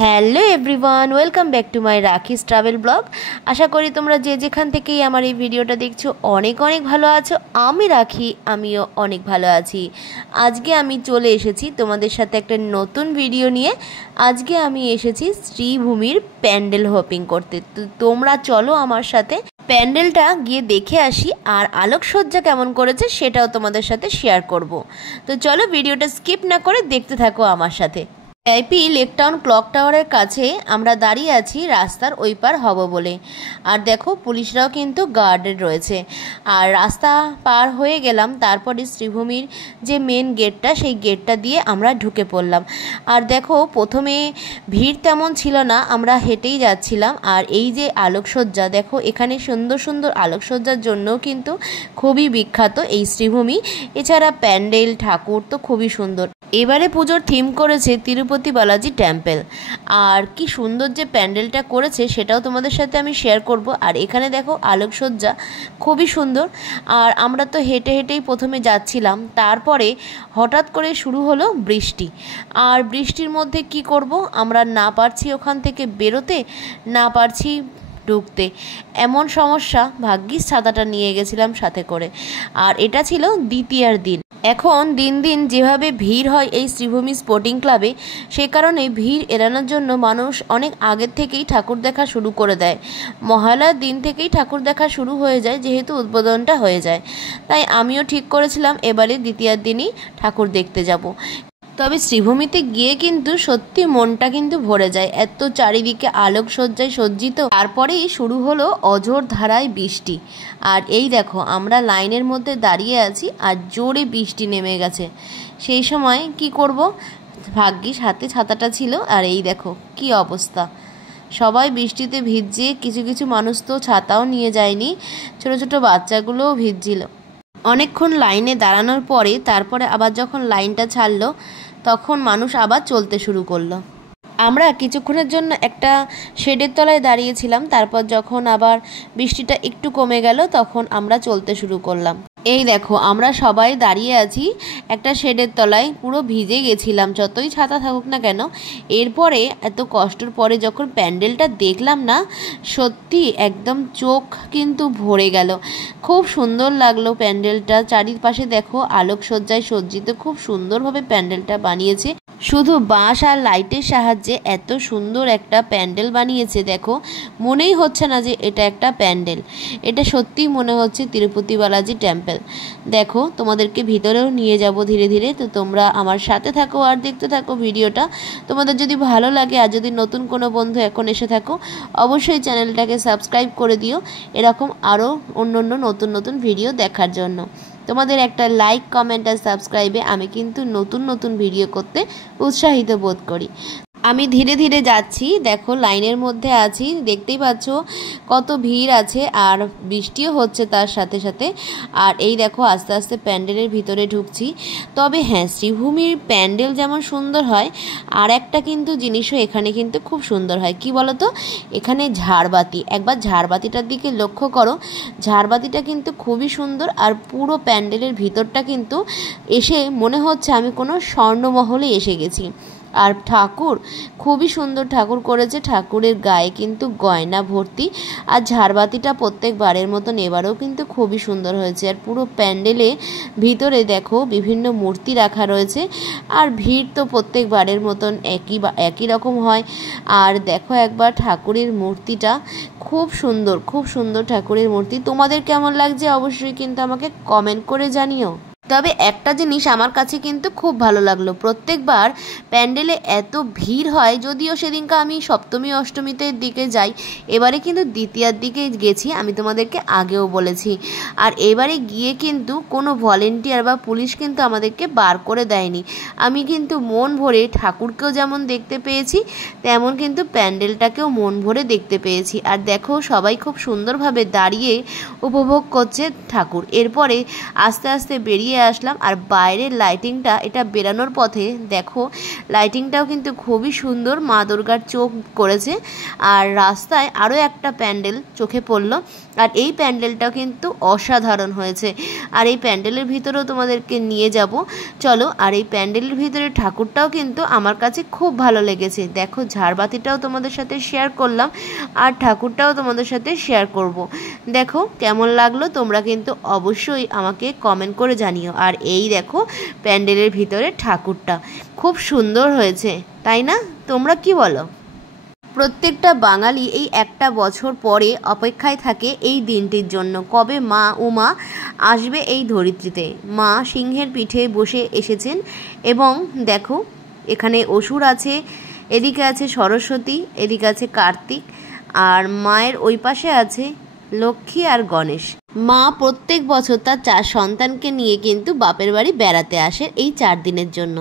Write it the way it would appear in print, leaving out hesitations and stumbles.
Hello everyone, welcome back to my রাখিস travel blog. আশা করি তোমরা যে যেখান থেকেই আমার এই ভিডিওটা দেখছো অনেক অনেক ভালো আছো। আমি রাখি, আমিও অনেক ভালো আছি। আজকে আমি চলে এসেছি তোমাদের সাথে একটা নতুন ভিডিও নিয়ে। আজকে আমি এসেছি শ্রীভূমির প্যান্ডেল হপিং করতে। তো তোমরা চলো আমার সাথে প্যান্ডেলটা গিয়ে দেখে আসি, আর আলোকসজ্জা কেমন করেছে সেটাও তোমাদের সাথে শেয়ার করব। তো চলো ভিডিওটা স্কিপ না করে দেখতে থাকো আমার সাথে। ভিআইপি লেক টাউন ক্লক টাওয়ারের কাছে আমরা দাঁড়িয়ে আছি রাস্তার ওই পার হব বলে। আর দেখো পুলিশরাও কিন্তু গার্ডেড রয়েছে। আর রাস্তা পার হয়ে গেলাম, তারপরে শ্রীভূমির যে মেন গেটটা সেই গেটটা দিয়ে আমরা ঢুকে পড়লাম। আর দেখো প্রথমে ভিড় তেমন ছিল না, আমরা হেঁটেই যাচ্ছিলাম। আর এই যে আলোকসজ্জা দেখো, এখানে সুন্দর সুন্দর আলোকসজ্জার জন্যও কিন্তু খুবই বিখ্যাত এই শ্রীভূমি। এছাড়া প্যান্ডেল ঠাকুর তো খুবই সুন্দর। এবারে পুজোর থিম করেছে তিরুপতি বালাজি টেম্পল। আর কি সুন্দর যে প্যান্ডেলটা করেছে সেটাও তোমাদের সাথে আমি শেয়ার করব। আর এখানে দেখো আলোকসজ্জা খুবই সুন্দর। আর আমরা তো হেঁটে হেঁটেই প্রথমে যাচ্ছিলাম, তারপরে হঠাৎ করে শুরু হলো বৃষ্টি। আর বৃষ্টির মধ্যে কি করব, আমরা না পারছি ওখান থেকে বেরোতে, না পারছি ঢুকতে। এমন সমস্যা, ভাগ্যিস ছাতাটা নিয়ে গেছিলাম সাথে করে। আর এটা ছিল দ্বিতীয়ার দিন। এখন দিন দিন যেভাবে ভিড় হয় এই শ্রীভূমি স্পোর্টিং ক্লাবে, সে কারণে ভিড় এড়ানোর জন্য মানুষ অনেক আগের থেকেই ঠাকুর দেখা শুরু করে দেয়। মহালয়ার দিন থেকেই ঠাকুর দেখা শুরু হয়ে যায়, যেহেতু উদ্বোধনটা হয়ে যায়। তাই আমিও ঠিক করেছিলাম এবারে দ্বিতীয়ার দিনই ঠাকুর দেখতে যাব। তবে শ্রীভূমিতে গিয়ে কিন্তু সত্যি মনটা কিন্তু ভরে যায়, এত চারিদিকে আলোকসজ্জায় সজ্জিত। তারপরেই শুরু হলো অঝোর ধারায় বৃষ্টি। আর এই দেখো আমরা লাইনের মধ্যে দাঁড়িয়ে আছি, আর জোরে বৃষ্টি নেমে গেছে। সেই সময় কি করব, ভাগ্যিস হাতে ছাতাটা ছিল। আর এই দেখো কি অবস্থা, সবাই বৃষ্টিতে ভিজছে। কিছু কিছু মানুষ তো ছাতাও নিয়ে যায়নি, ছোট ছোট বাচ্চাগুলোও ভিজছিল। অনেকক্ষণ লাইনে দাঁড়ানোর পরে তারপরে আবার যখন লাইনটা ছাড়লো, তখন মানুষ আবার চলতে শুরু করলো। আমরা কিছুক্ষণের জন্য একটা শেডের তলায় দাঁড়িয়েছিলাম। তারপর যখন আবার বৃষ্টিটা একটু কমে গেল, তখন আমরা চলতে শুরু করলাম। এই দেখো আমরা সবাই দাঁড়িয়ে আছি একটা শেডের তলায়, পুরো ভিজে গেছিলাম যতই ছাতা থাকুক না কেন। এরপরে এত কষ্টের পরে যখন প্যান্ডেলটা দেখলাম না, সত্যি একদম চোখ কিন্তু ভরে গেল। খুব সুন্দর লাগলো প্যান্ডেলটা। চারিপাশে দেখো আলোকসজ্জায় সজ্জিত, খুব সুন্দরভাবে প্যান্ডেলটা বানিয়েছে। শুধু বাঁশ আর লাইটের সাহায্যে এত সুন্দর একটা প্যান্ডেল বানিয়েছে, দেখো মনেই হচ্ছে না যে এটা একটা প্যান্ডেল। এটা সত্যিই মনে হচ্ছে তিরুপতি বালাজি টেম্পল। দেখো তোমাদেরকে ভিতরেও নিয়ে যাব ধীরে ধীরে। তো তোমরা আমার সাথে থাকো আর দেখতে থাকো ভিডিওটা। তোমাদের যদি ভালো লাগে, আর যদি নতুন কোনো বন্ধু এখন এসে থাকো, অবশ্যই চ্যানেলটাকে সাবস্ক্রাইব করে দিও এরকম আরও অন্য অন্য নতুন নতুন ভিডিও দেখার জন্য। তোমাদের একটা লাইক, কমেন্ট আর সাবস্ক্রাইবে আমি কিন্তু নতুন নতুন ভিডিও করতে উৎসাহিত বোধ করি। আমি ধীরে ধীরে যাচ্ছি, দেখো লাইনের মধ্যে আছি, দেখতেই পাচ্ছ কত ভিড় আছে। আর বৃষ্টিও হচ্ছে তার সাথে সাথে। আর এই দেখো আস্তে আস্তে প্যান্ডেলের ভিতরে ঢুকছি। তবে হ্যাঁ, শ্রীভূমির প্যান্ডেল যেমন সুন্দর হয়, আর একটা কিন্তু জিনিসও এখানে কিন্তু খুব সুন্দর হয়। কি বলো তো, এখানে ঝাড়বাতি, একবার ঝাড়বাতিটার দিকে লক্ষ্য করো। ঝাড়বাতিটা কিন্তু খুবই সুন্দর। আর পুরো প্যান্ডেলের ভিতরটা কিন্তু এসে মনে হচ্ছে আমি কোনো স্বর্ণমহলে এসে গেছি। আর ঠাকুর খুবই সুন্দর ঠাকুর করেছে, ঠাকুরের গায়ে কিন্তু গয়না ভর্তি। আর ঝাড়বাতিটা প্রত্যেকবারের মতন এবারেও কিন্তু খুবই সুন্দর হয়েছে। আর পুরো প্যান্ডেলে ভিতরে দেখো বিভিন্ন মূর্তি রাখা রয়েছে। আর ভিড় তো প্রত্যেকবারের মতন একই রকম হয়। আর দেখো একবার ঠাকুরের মূর্তিটা খুব সুন্দর, খুব সুন্দর ঠাকুরের মূর্তি। তোমাদের কেমন লাগছে অবশ্যই কিন্তু আমাকে কমেন্ট করে জানিও। তবে একটা জিনিস আমার কাছে কিন্তু খুব ভালো লাগলো, প্রত্যেকবার প্যান্ডেলে এত ভিড় হয়। যদিও সেদিনকে আমি সপ্তমী অষ্টমীতে দিকে যাই, এবারে কিন্তু দ্বিতীয়ার দিকে গেছি, আমি তোমাদেরকে আগেও বলেছি। আর এবারে গিয়ে কিন্তু কোনো ভলেন্টিয়ার বা পুলিশ কিন্তু আমাদেরকে বার করে দেয়নি। আমি কিন্তু মন ভরে ঠাকুরকেও যেমন দেখতে পেয়েছি, তেমন কিন্তু প্যান্ডেলটাকেও মন ভরে দেখতে পেয়েছি। আর দেখো সবাই খুব সুন্দরভাবে দাঁড়িয়ে উপভোগ করছে ঠাকুর। এরপরে আস্তে আস্তে বেরিয়ে বেরিয়ে আসলাম। আর বাইরের লাইটিংটা, এটা বেরানোর পথে দেখো লাইটিংটাও কিন্তু খুবই সুন্দর, মা দুর্গার চোখ করেছে। আর রাস্তায় আরও একটা প্যান্ডেল চোখে পড়লো, আর এই প্যান্ডেলটাও কিন্তু অসাধারণ হয়েছে। আর এই প্যান্ডেলের ভিতরেও তোমাদেরকে নিয়ে যাব, চলো। আর এই প্যান্ডেলের ভিতরে ঠাকুরটাও কিন্তু আমার কাছে খুব ভালো লেগেছে। দেখো ঝাড়বাতিটাও তোমাদের সাথে শেয়ার করলাম, আর ঠাকুরটাও তোমাদের সাথে শেয়ার করব। দেখো কেমন লাগলো তোমরা কিন্তু অবশ্যই আমাকে কমেন্ট করে জানিও। আর এই দেখো প্যান্ডেলের ভিতরে ঠাকুরটা খুব সুন্দর হয়েছে, তাই না? তোমরা কি বলো? প্রত্যেকটা বাঙালি এই একটা বছর পরে অপেক্ষায় থাকে এই দিনটির জন্য, কবে মা উমা আসবে এই ধরিত্রীতে। মা সিংহের পিঠে বসে এসেছেন, এবং দেখো এখানে অসুর আছে, এদিকে আছে সরস্বতী, এদিকে আছে কার্তিক, আর মায়ের ওই পাশে আছে লক্ষ্মী আর গণেশ। মা প্রত্যেক বছর তার 4 সন্তানকে নিয়ে কিন্তু বাপের বাড়ি বেড়াতে আসে এই 4 দিনের জন্য।